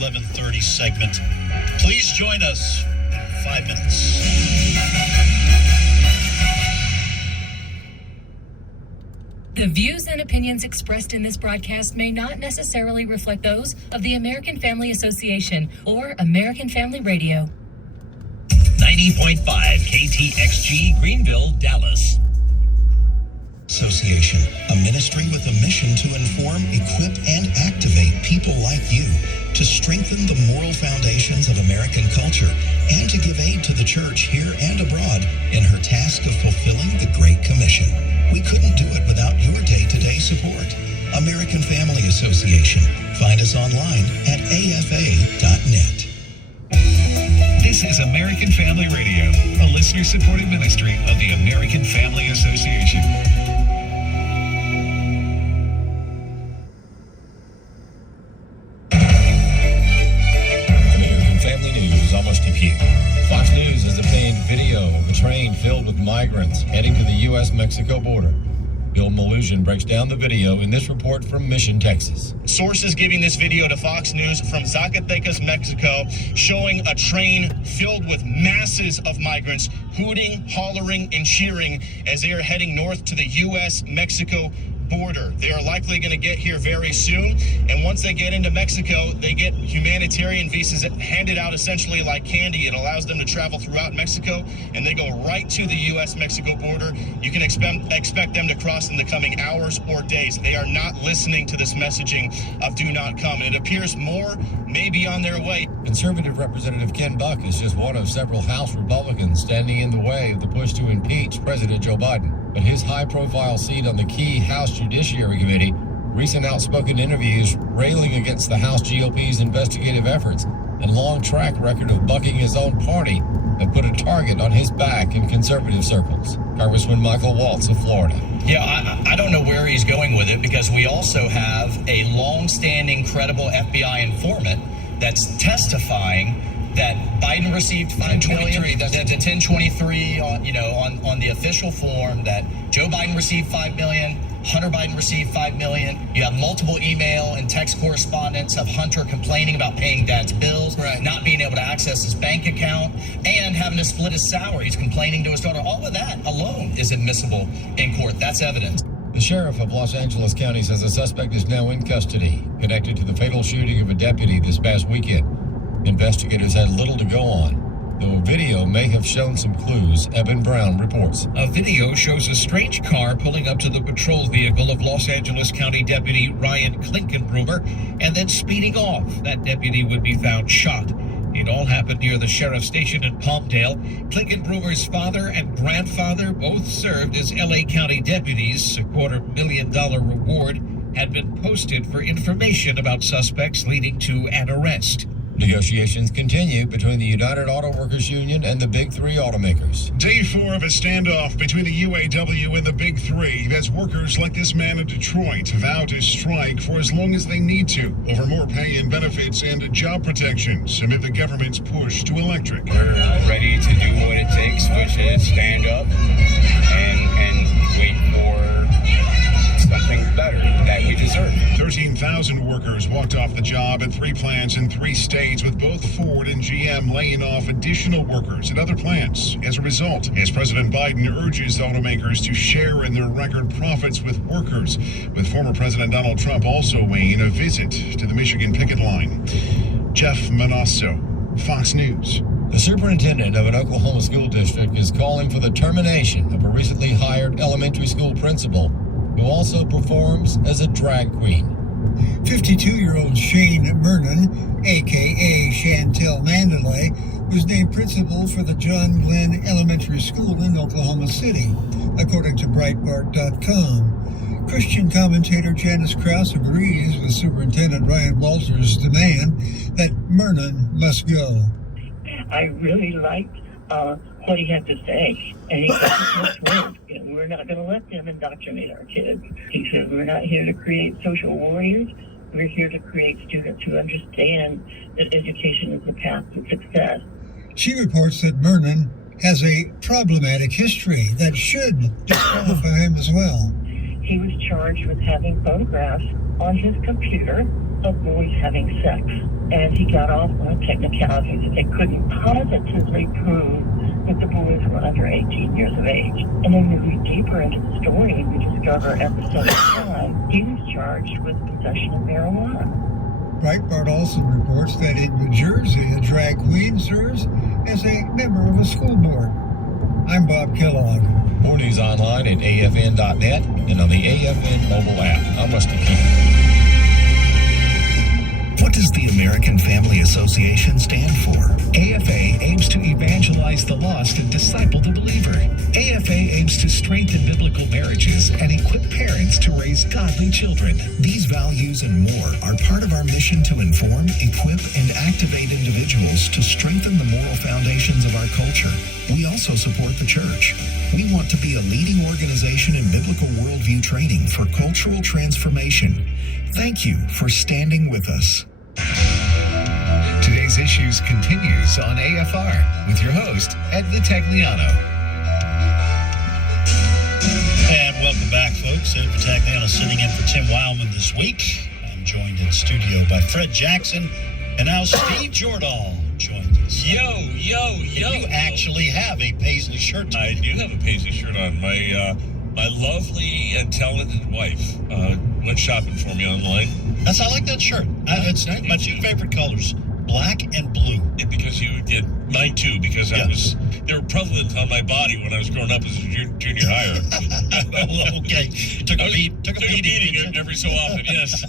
11:30 segment. Please join us in 5 minutes. The views and opinions expressed in this broadcast may not necessarily reflect those of the American Family Association or American Family Radio. 90.5 KTXG, Greenville, Dallas. Association, a ministry with a mission to inform, equip, and activate people like you to strengthen the moral foundations of American culture and to give aid to the church here and abroad in her task of fulfilling the Great Commission. We couldn't do it without your day-to-day support. American Family Association. Find us online at afa.net. This is American Family Radio, a listener-supported ministry of the American Family Association. American Family News, almost to you. Fox News has obtained video of a train filled with migrants heading to the U.S.-Mexico border. Bill Malusian breaks down the video in this report from Mission, Texas. Sources giving this video to Fox News from Zacatecas, Mexico, showing a train filled with masses of migrants hooting, hollering, and cheering as they are heading north to the U.S.-Mexico border. They are likely going to get here very soon, and once they get into Mexico, they get humanitarian visas handed out essentially like candy. It allows them to travel throughout Mexico, and they go right to the U.S.-Mexico border. You can expect them to cross in the coming hours or days. They are not listening to this messaging of do not come, and it appears more may be on their way. Conservative Representative Ken Buck is just one of several House Republicans standing in the way of the push to impeach President Joe Biden. But his high-profile seat on the key House Judiciary Committee, recent outspoken interviews railing against the House GOP's investigative efforts, and long track record of bucking his own party have put a target on his back in conservative circles. Congressman Michael Waltz of Florida. Yeah, I don't know where he's going with it, because we also have a long-standing, credible FBI informant that's testifying that Biden received $5 million. That's the 1023 on the official form, that Joe Biden received $5 million, Hunter Biden received $5 million. You have multiple email and text correspondence of Hunter complaining about paying dad's bills, not being able to access his bank account, and having to split his salary. He's complaining to his daughter. All of that alone is admissible in court. That's evidence. The sheriff of Los Angeles County says a suspect is now in custody, connected to the fatal shooting of a deputy this past weekend. Investigators had little to go on, though a video may have shown some clues. Evan Brown reports. A video shows a strange car pulling up to the patrol vehicle of Los Angeles County Deputy Ryan Klinkenbrummer and then speeding off. That deputy would be found shot. It all happened near the sheriff's station in Palmdale. Klinkenbrummer's father and grandfather both served as L.A. County deputies. A $250,000 reward had been posted for information about suspects, leading to an arrest. Negotiations continue between the United Auto Workers Union and the Big Three automakers. Day 4 of a standoff between the UAW and the Big Three as workers like this man in Detroit vow to strike for as long as they need to over more pay and benefits and job protections amid the government's push to electric. We're ready to do what it takes, which is stand up and wait for something better that we deserve. 13,000 workers walked off the job at 3 plants in 3 states, with both Ford and GM laying off additional workers at other plants. As a result, as President Biden urges automakers to share in their record profits with workers, with former President Donald Trump also weighing a visit to the Michigan picket line. Jeff Manasso, Fox News. The superintendent of an Oklahoma school district is calling for the termination of a recently hired elementary school principal who also performs as a drag queen. 52-year-old Shane Mernon, a.k.a. Chantel Mandalay, was named principal for the John Glenn Elementary School in Oklahoma City, according to Breitbart.com. Christian commentator Janice Krause agrees with Superintendent Ryan Walters' demand that Mernon must go. I really liked what he had to say, and he said his words. We're not going to let them indoctrinate our kids. He said, we're not here to create social warriors. We're here to create students who understand that education is the path to success. She reports that Mernon has a problematic history that should disqualify him as well. He was charged with having photographs on his computer of boys having sex. And he got off on technicalities that they couldn't positively prove that the boys were under 18 years of age. And then you read deeper into the story and you discover at the same time he was charged with possession of marijuana. Breitbart also reports that in New Jersey, a drag queen serves as a member of a school board. I'm Bob Kellogg. More news online at afn.net and on the AFN mobile app. I'm Rusty Keefe. What does the American Family Association stand for? AFA aims to evangelize the lost and disciple the believer. AFA aims to strengthen biblical marriages and equip parents to raise godly children. These values and more are part of our mission to inform, equip, and activate individuals to strengthen the moral foundations of our culture. We also support the church. We want to be a leading organization in biblical worldview training for cultural transformation. Thank you for standing with us. Today's Issues continues on AFR with your host, Ed Vitagliano. And welcome back, folks. Ed Vitagliano sitting in for Tim Wildman this week. I'm joined in studio by Fred Jackson, and now Steve Jordahl joins us. Yo. You actually have a Paisley shirt today. I do have a Paisley shirt on. My lovely and talented wife went shopping for me online. I like that shirt. It's my two favorite colors, black and blue. Yeah, because you did mine too, because they were prevalent on my body when I was growing up as a junior higher. Well, okay. You took a beating every so often, yes.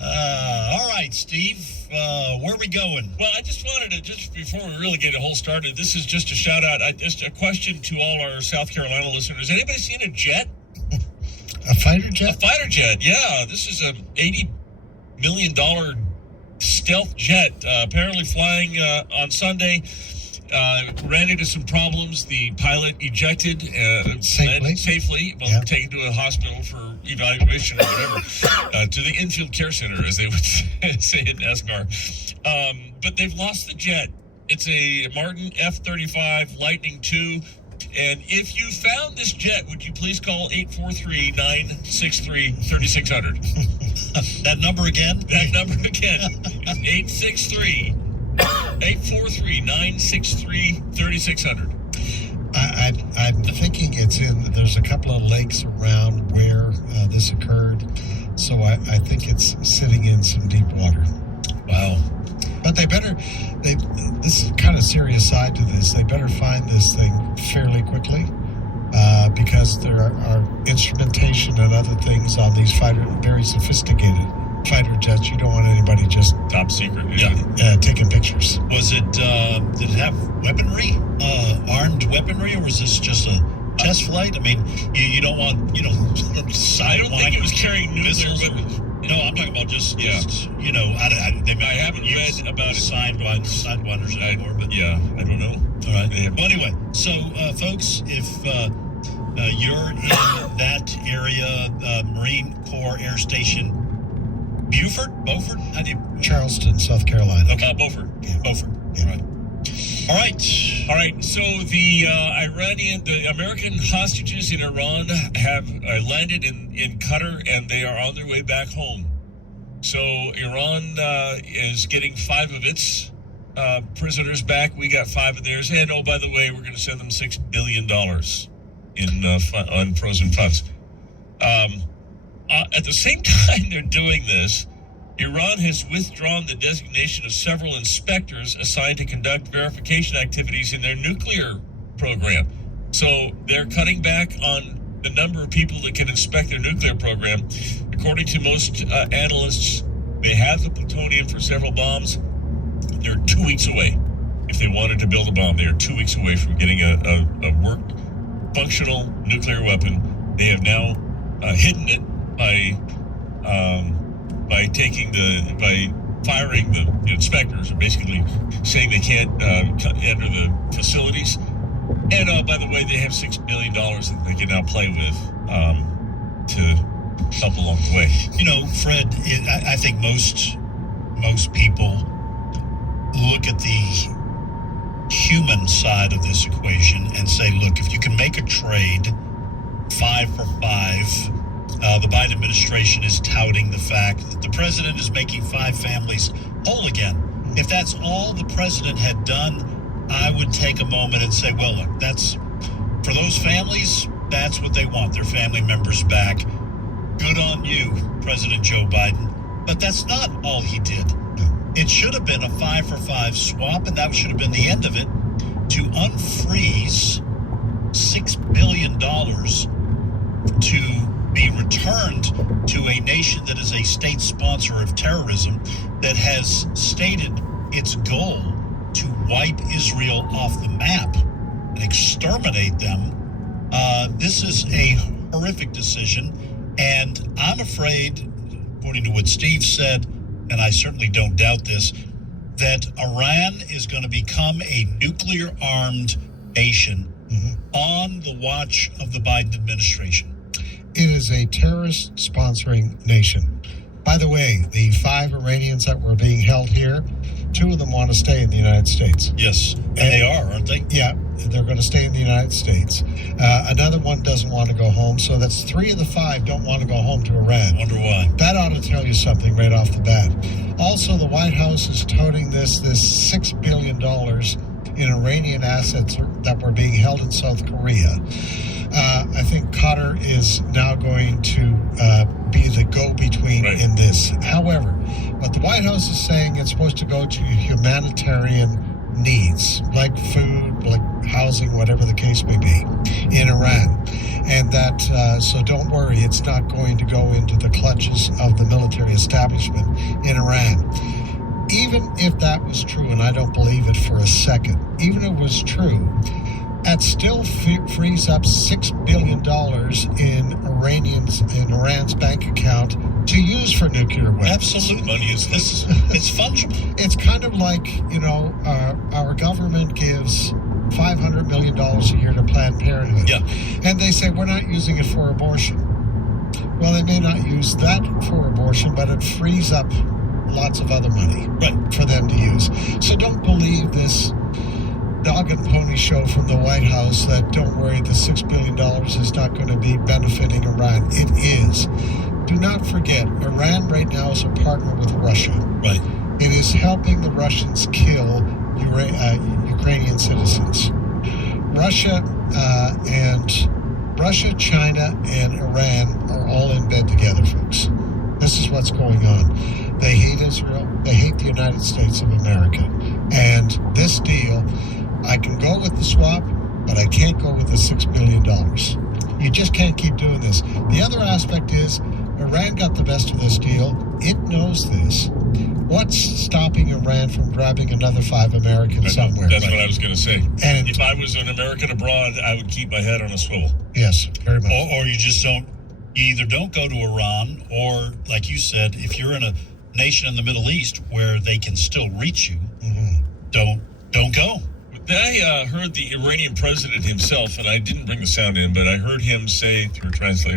All right, Steve, where are we going? Well, I just wanted to, just before we really get a whole started, this is just a shout out, just a question to all our South Carolina listeners. Anybody seen a jet? A fighter jet? A fighter jet, yeah. This is a $80 million stealth jet, apparently flying on Sunday. Ran into some problems. The pilot ejected safely, taken to a hospital for evaluation or whatever, to the infield care center, as they would say in NASCAR. But they've lost the jet. It's a Martin F-35 Lightning II. And if you found this jet, would you please call 843-963-3600? That number again? That number again is 843-963-3600. I'm thinking there's a couple of lakes around where this occurred, so I think it's sitting in some deep water. Wow. But this is kind of serious side to this. They better find this thing fairly quickly because there are instrumentation and other things on these very sophisticated fighter jets. You don't want anybody just top secret, taking pictures. Was it? Did it have weaponry, armed weaponry, or was this just a test flight? I mean, you don't want I don't think it was carrying nuclear weapons. No, I'm talking about just I haven't read about sidewinders anymore, but I don't know. All right. Well, anyway, so folks, if you're in that area, Marine Corps Air Station, Beaufort? How do you? Charleston, South Carolina. Okay, Beaufort. Yeah. Beaufort. Yeah. Right. All right. So the American hostages in Iran have landed in Qatar, and they are on their way back home. So Iran is getting 5 of its prisoners back. We got 5 of theirs, and by the way, we're going to send them $6 billion in unfrozen funds. At the same time they're doing this, Iran has withdrawn the designation of several inspectors assigned to conduct verification activities in their nuclear program. So they're cutting back on the number of people that can inspect their nuclear program. According to most analysts, they have the plutonium for several bombs. They're 2 weeks away. If they wanted to build a bomb, they are 2 weeks away from getting a functional nuclear weapon. They have now hidden it by firing the inspectors, or basically saying they can't enter the facilities. And by the way, they have $6 billion that they can now play with to help along the way. You know, Fred, I think most people look at the human side of this equation and say, look, if you can make a trade 5 for 5 the Biden administration is touting the fact that the president is making 5 families whole again. If that's all the president had done, I would take a moment and say, well, look, that's for those families, that's what they want, their family members back. Good on you, President Joe Biden. But that's not all he did. It should have been a 5-for-5 swap, and that should have been the end of it, to unfreeze $6 billion to be returned to a nation that is a state sponsor of terrorism that has stated its goal to wipe Israel off the map and exterminate them. This is a horrific decision, and I'm afraid, according to what Steve said, and I certainly don't doubt this, that Iran is going to become a nuclear-armed nation on the watch of the Biden administration. It is a terrorist sponsoring nation. By the way, the 5 Iranians that were being held here, 2 of them want to stay in the United States. Yes, and they are, aren't they? Yeah, they're going to stay in the United States. Another one doesn't want to go home, so that's 3 of the 5 don't want to go home to Iran. Wonder why. That ought to tell you something right off the bat. Also, the White House is touting this $6 billion in Iranian assets that were being held in South Korea. I think Qatar is now going to be the go-between in this. However, what the White House is saying, it's supposed to go to humanitarian needs, like food, like housing, whatever the case may be, in Iran. And that, so don't worry, it's not going to go into the clutches of the military establishment in Iran. Even if that was true, and I don't believe it for a second, even if it was true, that still frees up $6 billion in Iran's bank account to use for nuclear weapons. Absolutely. Money is this. It's fungible. It's kind of like, our government gives $500 million a year to Planned Parenthood. Yeah. And they say, we're not using it for abortion. Well, they may not use that for abortion, but it frees up lots of other money for them to use. So don't believe this dog and pony show from the White House that, don't worry, the $6 billion is not going to be benefiting Iran. It is. Do not forget, Iran right now is a partner with Russia. Right. It is helping the Russians kill Ukrainian citizens. Russia, China, and Iran are all in bed together, folks. This is what's going on. They hate Israel. They hate the United States of America. And this deal, I can go with the swap, but I can't go with the $6 billion. You just can't keep doing this. The other aspect is Iran got the best of this deal. It knows this. What's stopping Iran from grabbing another 5 Americans somewhere? That's what I was going to say. And if I was an American abroad, I would keep my head on a swivel. Yes, very much. Or you just don't. You either don't go to Iran, or, like you said, if you're in a nation in the Middle East where they can still reach you, don't go. I heard the Iranian president himself, and I didn't bring the sound in, but I heard him say through a translator,